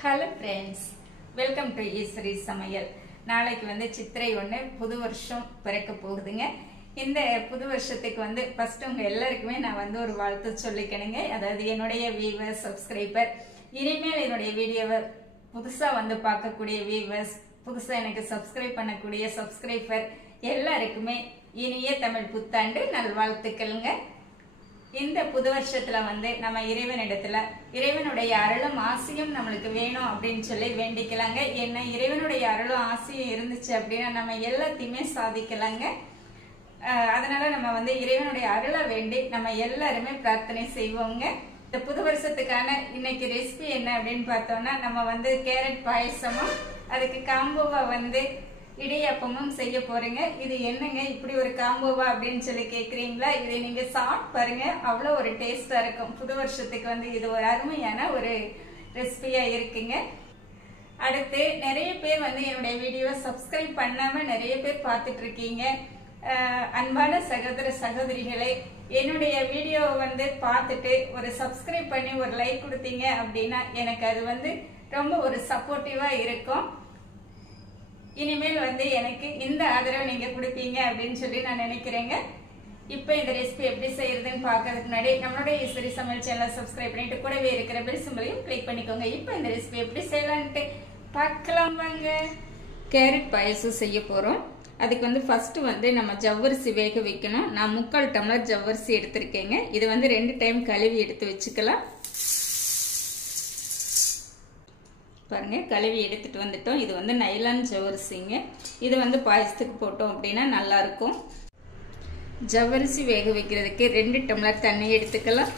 Hello friends, welcome to Eswari சமையல். நாளைக்கு வந்து சித்திரை 1 புது வருஷம் பிறக்க போகுதுங்க. இந்த புது வருஷத்துக்கு வந்து ஃபர்ஸ்ட் உங்க எல்லாருக்குமே நான் வந்து ஒரு வாழ்த்து சொல்லிக்கணுங்க. அதாவது என்னுடைய வியூவர்ஸ், சப்ஸ்கிரைபர், இனிமேல் என்னுடைய வீடியோவை புதுசா வந்து பார்க்கக்கூடிய வியூவர்ஸ், புதுசா எனக்கு சப்ஸ்கிரைப் பண்ணக்கூடிய சப்ஸ்கிரைபர் எல்லாருக்குமே இனிய தமிழ் புத்தாண்டு நல்வாழ்த்துக்கள்ங்க. இந்த புது வருஷத்துல வந்து நம்ம இறைவனிடத்துல இறைவனுடைய அருளும் ஆசையும் நம்மளுக்கு வேணும் அப்படின்னு சொல்லி வேண்டிக்கலாங்க. என்ன இறைவனுடைய அருளும் ஆசையும் இருந்துச்சு அப்படின்னா நம்ம எல்லாத்தையுமே சாதிக்கலாங்க. அதனால நம்ம வந்து இறைவனுடைய அருளை வேண்டி நம்ம எல்லாருமே பிரார்த்தனை செய்வோங்க. இந்த புது வருஷத்துக்கான இன்னைக்கு ரெசிபி என்ன அப்படின்னு பார்த்தோம்னா, நம்ம வந்து கேரட் பாயசமும் அதுக்கு காம்போவா வந்து இடியாப்பமும் செய்ய போறீங்க. இது என்னங்க இப்படி ஒரு காம்போவா அப்படின்னு சொல்லி கேக்குறீங்களா? இதை நீங்க சாப்பிட்டு பாருங்க, அவ்வளோ ஒரு டேஸ்டா இருக்கும். புது வருஷத்துக்கு வந்து இது ஒரு அருமையான ஒரு ரெசிபியா இருக்குங்க. அடுத்து நிறைய பேர் வந்து என்னுடைய வீடியோ சப்ஸ்கிரைப் பண்ணாம நிறைய பேர் பார்த்துட்டு இருக்கீங்க. அன்பான சகோதர சகோதரிகளே, என்னுடைய வீடியோ வந்து பார்த்துட்டு ஒரு சப்ஸ்கிரைப் பண்ணி ஒரு லைக் கொடுத்தீங்க அப்படின்னா எனக்கு அது வந்து ரொம்ப ஒரு சப்போர்ட்டிவா இருக்கும். இனிமேல் வந்து எனக்கு இந்த ஆதரவு நீங்க கொடுப்பீங்க அப்படின்னு சொல்லி நான் நினைக்கிறேங்க. இப்போ இந்த ரெசிபி எப்படி செய்யறதுன்னு பார்க்கறதுக்கு முன்னாடி நம்மளுடைய ஈஸ்வரி சமையல் சேனலை சப்ஸ்கிரைப் பண்ணிட்டு கூடவே இருக்கிற பெல் சிம்பலையும் கிளிக் பண்ணிக்கோங்க. இப்போ இந்த ரெசிபி எப்படி செய்யலான்ட்டு பார்க்கலாம் வாங்க. கேரட் பாயசம் செய்ய போறோம். அதுக்கு வந்து ஃபர்ஸ்ட் வந்து நம்ம ஜவ்வரிசி வேக வைக்கணும். நான் 3/4 டம்ளர் ஜவ்வரிசி எடுத்திருக்கேங்க. இது வந்து 2 டைம் கழுவி எடுத்து வச்சுக்கலாம். பாருங்க, கழுவி எடுத்துட்டு வந்துட்டோம். இது வந்து நைலான் ஜவ்வரிசிங்க. இது வந்து பாயசத்துக்கு போட்டோம் அப்படின்னா நல்லா இருக்கும். ஜவ்வரிசி வேக வைக்கிறதுக்கு 2 டம்ளர் தண்ணி எடுத்துக்கலாம்.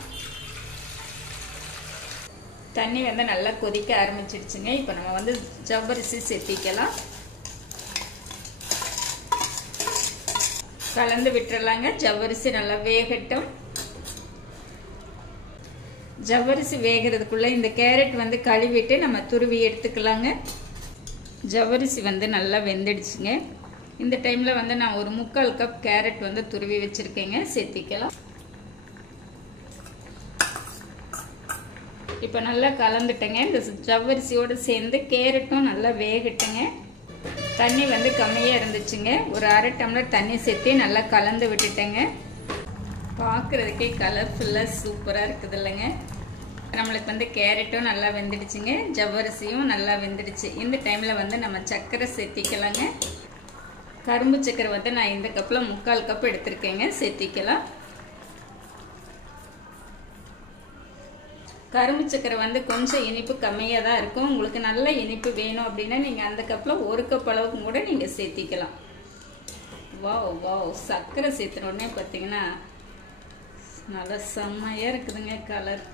தண்ணி வந்து நல்லா கொதிக்க ஆரம்பிச்சிடுச்சுங்க. இப்போ நம்ம வந்து ஜவ்வரிசி சேர்த்திக்கலாம். கலந்து விட்டுறலாங்க. ஜவ்வரிசி நல்லா வேகட்டும். ஜவ்வரிசி வேகிறதுக்குள்ள இந்த கேரட் வந்து கழுவிட்டு நம்ம துருவி எடுத்துக்கலாங்க. ஜவ்வரிசி வந்து நல்லா வெந்துடுச்சுங்க. இந்த டைம்ல வந்து நான் ஒரு 3/4 கப் கேரட் வந்து துருவி வச்சிருக்கேங்க, சேர்த்திக்கலாம். இப்போ நல்லா கலந்துட்டேங்க. இந்த ஜவ்வரிசியோடு சேர்ந்து கேரட்டும் நல்லா வேகட்டுங்க. தண்ணி வந்து கம்மியா இருந்துச்சுங்க. ஒரு 1/2 டம்ளர் தண்ணி சேர்த்து நல்லா கலந்து விட்டுட்டேங்க. பார்க்குறதுக்கே கலர்ஃபுல்லாக சூப்பராக இருக்குது இல்லைங்க. நம்மளுக்கு வந்து கேரட்டும் நல்லா வெந்துடுச்சுங்க, ஜவ்வரிசியும் நல்லா வெந்துடுச்சு. இந்த டைமில் வந்து நம்ம சர்க்கரை சேர்த்திக்கலாங்க. கரும்பு சர்க்கரை வந்து நான் இந்த கப்பில் 3/4 கப் எடுத்திருக்கேங்க, சேர்த்திக்கலாம். கரும்பு சர்க்கரை வந்து கொஞ்சம் இனிப்பு கம்மியாக தான் இருக்கும். உங்களுக்கு நல்ல இனிப்பு வேணும் அப்படின்னா நீங்கள் அந்த கப்பில் 1 கப் அளவுக்கு கூட நீங்கள் சேர்த்திக்கலாம். வாவ் வாவ், சர்க்கரை சேர்த்துன உடனே பார்த்தீங்கன்னா நல்லா செம்மையாக இருக்குதுங்க கலர்.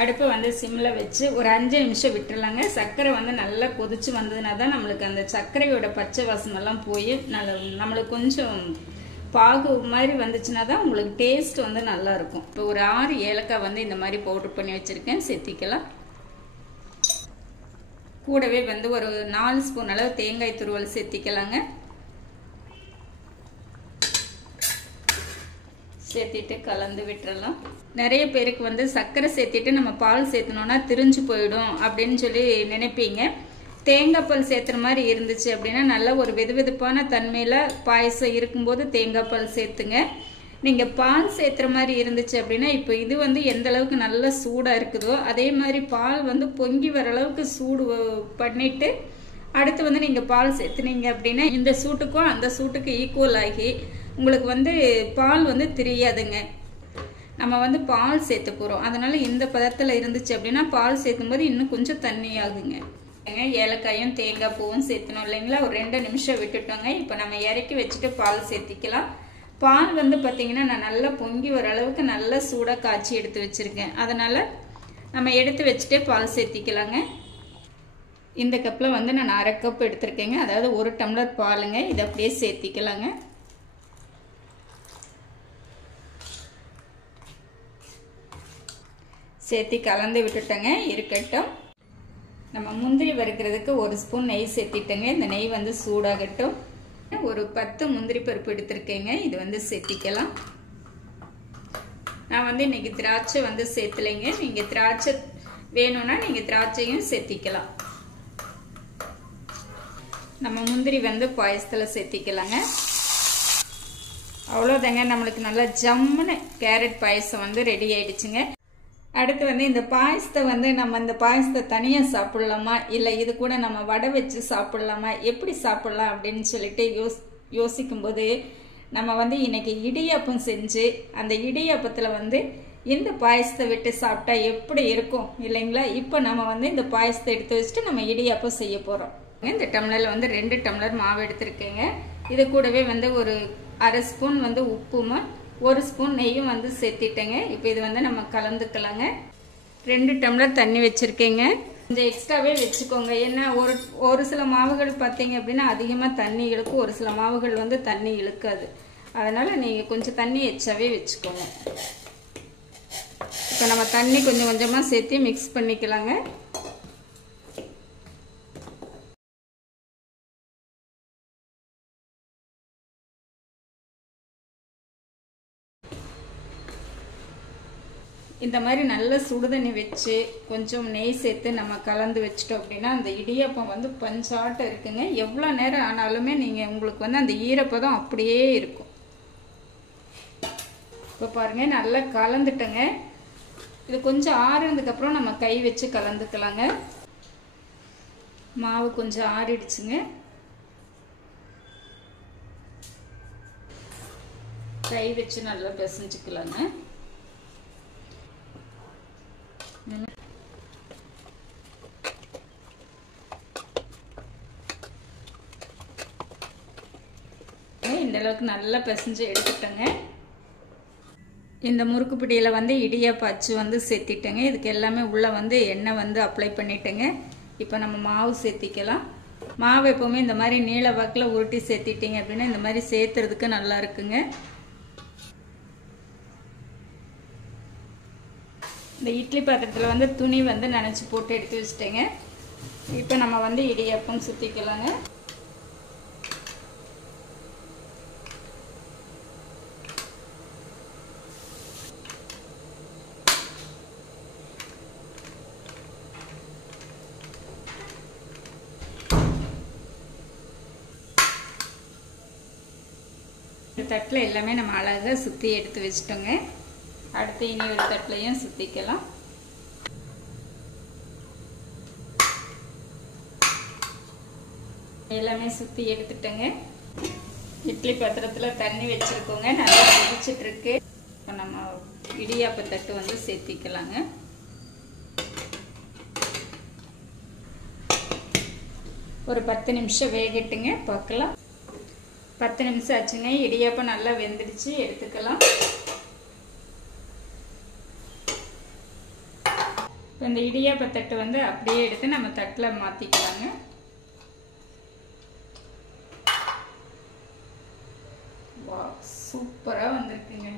அடுப்பை வந்து சிம்மில் வச்சு ஒரு 5 நிமிஷம் விட்டுறலாங்க. சர்க்கரை வந்து நல்லா கொதிச்சு வந்ததுனா தான் நம்மளுக்கு அந்த சர்க்கரையோட பச்சை வாசமெல்லாம் போய் நம்மளுக்கு கொஞ்சம் பாகு மாதிரி வந்துச்சுன்னா தான் உங்களுக்கு டேஸ்ட் வந்து நல்லா இருக்கும். இப்போ ஒரு 6 ஏலக்காய் வந்து இந்த மாதிரி பவுடர் பண்ணி வச்சுருக்கேன், சேர்த்திக்கலாம். கூடவே வந்து ஒரு 4 ஸ்பூன் அளவு தேங்காய் துருவல் சேர்த்திக்கலாங்க. சேர்த்திட்டு கலந்து விட்டுறலாம். நிறைய பேருக்கு வந்து சர்க்கரை சேர்த்திட்டு நம்ம பால் சேர்த்தனோம்னா திரிஞ்சு போயிடும் அப்படின்னு சொல்லி நினைப்பீங்க. தேங்காய் பால் சேர்த்துற மாதிரி இருந்துச்சு அப்படின்னா நல்ல ஒரு வெதுவெதுப்பான தன்மையில பாயசம் இருக்கும்போது தேங்காய் பால் சேர்த்துங்க. நீங்க பால் சேர்த்துற மாதிரி இருந்துச்சு அப்படின்னா இப்போ இது வந்து எந்த அளவுக்கு நல்ல சூடா இருக்குதோ அதே மாதிரி பால் வந்து பொங்கி வர அளவுக்கு சூடு பண்ணிட்டு அடுத்து வந்து நீங்க பால் சேர்த்துனீங்க அப்படின்னா இந்த சூட்டுக்கும் அந்த சூட்டுக்கு ஈக்குவல் ஆகி உங்களுக்கு வந்து பால் வந்து தெரியாதுங்க. நம்ம வந்து பால் சேர்த்து போறோம், அதனால இந்த பதத்துல இருந்துச்சு அப்படின்னா பால் சேர்த்தும் போது இன்னும் கொஞ்சம் தண்ணி ஆகுங்க. ஏலக்காயும் தேங்காய் பூவும் சேர்த்தணும் இல்லைங்களா? ஒரு 2 நிமிஷம் விட்டுட்டோங்க. இப்போ நம்ம இறக்கி வச்சுட்டு பால் சேர்த்திக்கலாம். பால் வந்து பார்த்தீங்கன்னா நான் நல்லா பொங்கி வர அளவுக்கு நல்லா சூடாக காய்ச்சி எடுத்து வச்சிருக்கேன். அதனால நம்ம எடுத்து வச்சுட்டே பால் சேர்த்திக்கலாங்க. இந்த கப்பில் வந்து நான் 1/2 கப் எடுத்திருக்கேங்க, அதாவது 1 டம்ளர் பாலுங்க. இதை அப்படியே சேர்த்திக்கலாங்க. சேர்த்தி கலந்து விட்டுட்டேங்க, இருக்கட்டும். நம்ம முந்திரி வறுக்கிறதுக்கு 1 ஸ்பூன் நெய் சேர்த்திட்டேங்க. இந்த நெய் வந்து சூடாகட்டும். ஒரு 10 முந்திரி பருப்பு எடுத்திருக்கேங்க, இது வந்து சேர்த்திக்கலாம். நான் வந்து இன்னைக்கு திராட்சை வந்து சேர்த்துலைங்க. நீங்கள் திராட்சை வேணும்னா நீங்கள் திராட்சையும் சேர்த்திக்கலாம். நம்ம முந்திரி வந்து பாயசத்தில் சேர்த்திக்கலாங்க. அவ்வளோதாங்க, நம்மளுக்கு நல்லா ஜம்முன்னு கேரட் பாயசம் வந்து ரெடி ஆயிடுச்சுங்க. அடுத்து வந்து இந்த பாயசத்தை வந்து நம்ம இந்த பாயசத்தை தனியாக சாப்பிட்லாமா, இல்லை இது கூட நம்ம வடை வச்சு சாப்பிட்லாமா, எப்படி சாப்பிட்லாம் அப்படின்னு சொல்லிட்டு யோசிக்கும்போது நம்ம வந்து இன்னைக்கு இடியாப்பம் செஞ்சு அந்த இடியாப்பத்தில் வந்து இந்த பாயசத்தை விட்டு சாப்பிட்டா எப்படி இருக்கும் இல்லைங்களா. இப்போ நம்ம வந்து இந்த பாயசத்தை எடுத்து வச்சுட்டு நம்ம இடியாப்பம் செய்ய போகிறோம். இந்த டம்ளரில் வந்து 2 டம்ளர் மாவு எடுத்துருக்கேங்க. இது கூடவே வந்து ஒரு அரை ஸ்பூன் வந்து உப்பும் 1 ஸ்பூன் நெய்யும் வந்து சேர்த்திட்டேங்க. இப்போ இது வந்து நம்ம கலந்துக்கலாங்க. 2 டம்ளர் தண்ணி வச்சுருக்கேங்க. கொஞ்சம் எக்ஸ்ட்ராவே வச்சுக்கோங்க. ஏன்னா ஒரு சில மாவுகள் பார்த்தீங்க அப்படின்னா அதிகமாக தண்ணி இழுக்கும், ஒரு சில மாவுகள் வந்து தண்ணி இழுக்காது. அதனால் நீங்கள் கொஞ்சம் தண்ணி எக்ஸ்ட்ராவே வச்சுக்கோங்க. இப்போ நம்ம தண்ணி கொஞ்சம் கொஞ்சமாக சேர்த்து மிக்ஸ் பண்ணிக்கலாங்க. இந்த மாதிரி நல்ல சுடுதண்ணி வச்சு கொஞ்சம் நெய் சேர்த்து நம்ம கலந்து வச்சிட்டோம் அப்படின்னா அந்த இடியாப்பம் வந்து பஞ்சாட்டம் இருக்குங்க. எவ்வளோ நேரம் ஆனாலுமே நீங்கள் உங்களுக்கு வந்து அந்த ஈரப்பதம் அப்படியே இருக்கும். இப்போ பாருங்கள், நல்லா கலந்துட்டேங்க. இது கொஞ்சம் ஆறுனதுக்கப்புறம் நம்ம கை வச்சு கலந்துக்கலாங்க. மாவு கொஞ்சம் ஆறிடுச்சுங்க. கை வச்சு நல்லா பிசைஞ்சுக்கலாங்க. இந்த அளவுக்கு நல்லா பிசைஞ்சு எடுத்துட்டேங்க. இந்த முறுக்கு பிடியில் வந்து இடியாப்பம் அச்சு வந்து சேர்த்திட்டேங்க. இதுக்கு எல்லாமே உள்ளே வந்து எண்ணெய் வந்து அப்ளை பண்ணிட்டேங்க. இப்போ நம்ம மாவு சேர்த்திக்கலாம். மாவு எப்போவுமே இந்த மாதிரி நீள வாக்கில் உருட்டி சேர்த்திட்டிங்க அப்படின்னா இந்த மாதிரி சேர்த்துறதுக்கு நல்லா இருக்குங்க. இந்த இட்லி பாத்திரத்தில் வந்து துணி வந்து நனைச்சி போட்டு எடுத்து வச்சுட்டேங்க. இப்போ நம்ம வந்து இடியாப்பம் சுற்றிக்கலாங்க. தட்டில் எல்லாமே நம்ம அழகாக சுற்றி எடுத்து வச்சிட்டோங்க. அடுத்து இனி ஒரு தட்டிலையும் சுற்றிக்கலாம். எல்லாமே சுற்றி எடுத்துட்டோங்க. இட்லி பாத்திரத்தில் தண்ணி வச்சுருக்கோங்க, நல்லா கொதிச்சிட்ருக்கு. இப்போ நம்ம இடியாப்ப தட்டு வந்து சேர்த்திக்கலாங்க. ஒரு 10 நிமிஷம் வேகட்டுங்க, பார்க்கலாம். 10 நிமிஷம் ஆச்சுங்க. இடியாப்பம் நல்லா வெந்துடுச்சு, எடுத்துக்கலாம். இந்த இடியாப்ப தட்டு வந்து அப்படியே எடுத்து நம்ம தட்டில் மாற்றிக்கலாங்க. வா, சூப்பராக வந்திருக்குங்க.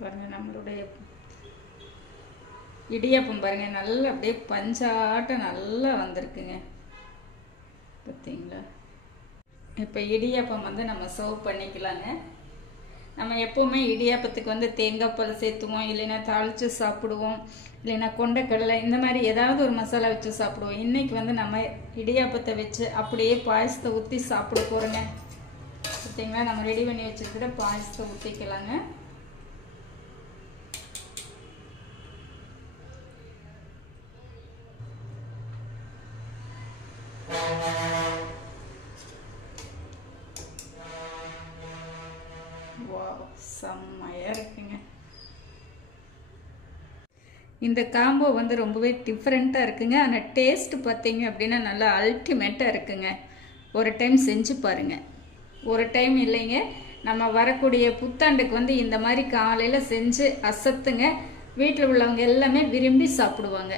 பாருங்க, நம்மளுடைய இடியாப்பம் பாருங்க, நல்லா அப்படியே பஞ்சாட்டம் நல்லா வந்திருக்குங்க. பார்த்தீங்களா? இப்போ இடியாப்பம் வந்து நம்ம சர்வ் பண்ணிக்கலாங்க. நம்ம எப்போவுமே இடியாப்பத்துக்கு வந்து தேங்காய் பால் சேர்த்துவோம், இல்லைன்னா தாளித்து சாப்பிடுவோம், இல்லைன்னா கொண்டைக்கடலை, இந்த மாதிரி ஏதாவது ஒரு மசாலா வச்சு சாப்பிடுவோம். இன்றைக்கி வந்து நம்ம இடியாப்பத்தை வச்சு அப்படியே பாயசத்தை ஊற்றி சாப்பிட போகிறோங்க. பார்த்தீங்களா? நம்ம ரெடி பண்ணி வச்சுருக்கிற பாயசத்தை ஊற்றிக்கலாங்க. செம்மையாக இருக்குங்க. இந்த காம்போ வந்து ரொம்பவே டிஃப்ரெண்ட்டாக இருக்குங்க. ஆனால் டேஸ்ட்டு பார்த்தீங்க அப்படின்னா நல்லா அல்டிமேட்டாக இருக்குங்க. ஒரு டைம் செஞ்சு பாருங்கள். ஒரு டைம் இல்லைங்க, நம்ம வரக்கூடிய புத்தாண்டுக்கு வந்து இந்த மாதிரி காலையில் செஞ்சு அசத்துங்க. வீட்டில் உள்ளவங்க எல்லாமே விரும்பி சாப்பிடுவாங்க.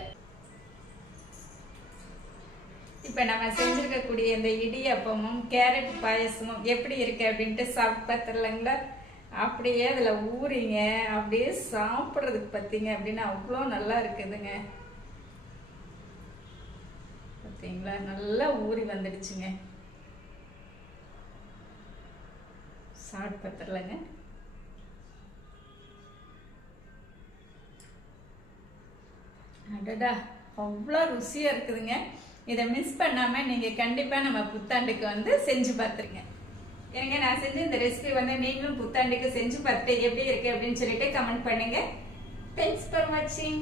இப்போ நம்ம செஞ்சுருக்கக்கூடிய இந்த இடியாப்பமும் கேரட் பாயசமும் எப்படி இருக்கு அப்படின்ட்டு சாப்பிட்டு பார்த்துடலாங்களா? அப்படியே அதில் ஊறிங்க, அப்படியே சாப்பிட்றதுக்கு பார்த்தீங்க அப்படின்னா அவ்வளோ நல்லா இருக்குதுங்க. பார்த்தீங்களா? நல்லா ஊறி வந்துடுச்சுங்க. சாப்பிட்டு பார்த்துடலாங்க. அடடா அவ்வளோ ருசியாக இருக்குதுங்க. இதை மிஸ் பண்ணாமல் நீங்கள் கண்டிப்பாக நம்ம புத்தாண்டுக்கு வந்து செஞ்சு பார்த்துருங்க. எனக்கு நான் செஞ்ச இந்த ரெசிபி வந்து நீங்களும் புத்தாண்டுக்கு செஞ்சு பார்த்துட்டு எப்படி இருக்கு அப்படின்னு சொல்லிட்டு கமெண்ட் பண்ணுங்க. தேங்க்ஸ் ஃபார் வாட்சிங்.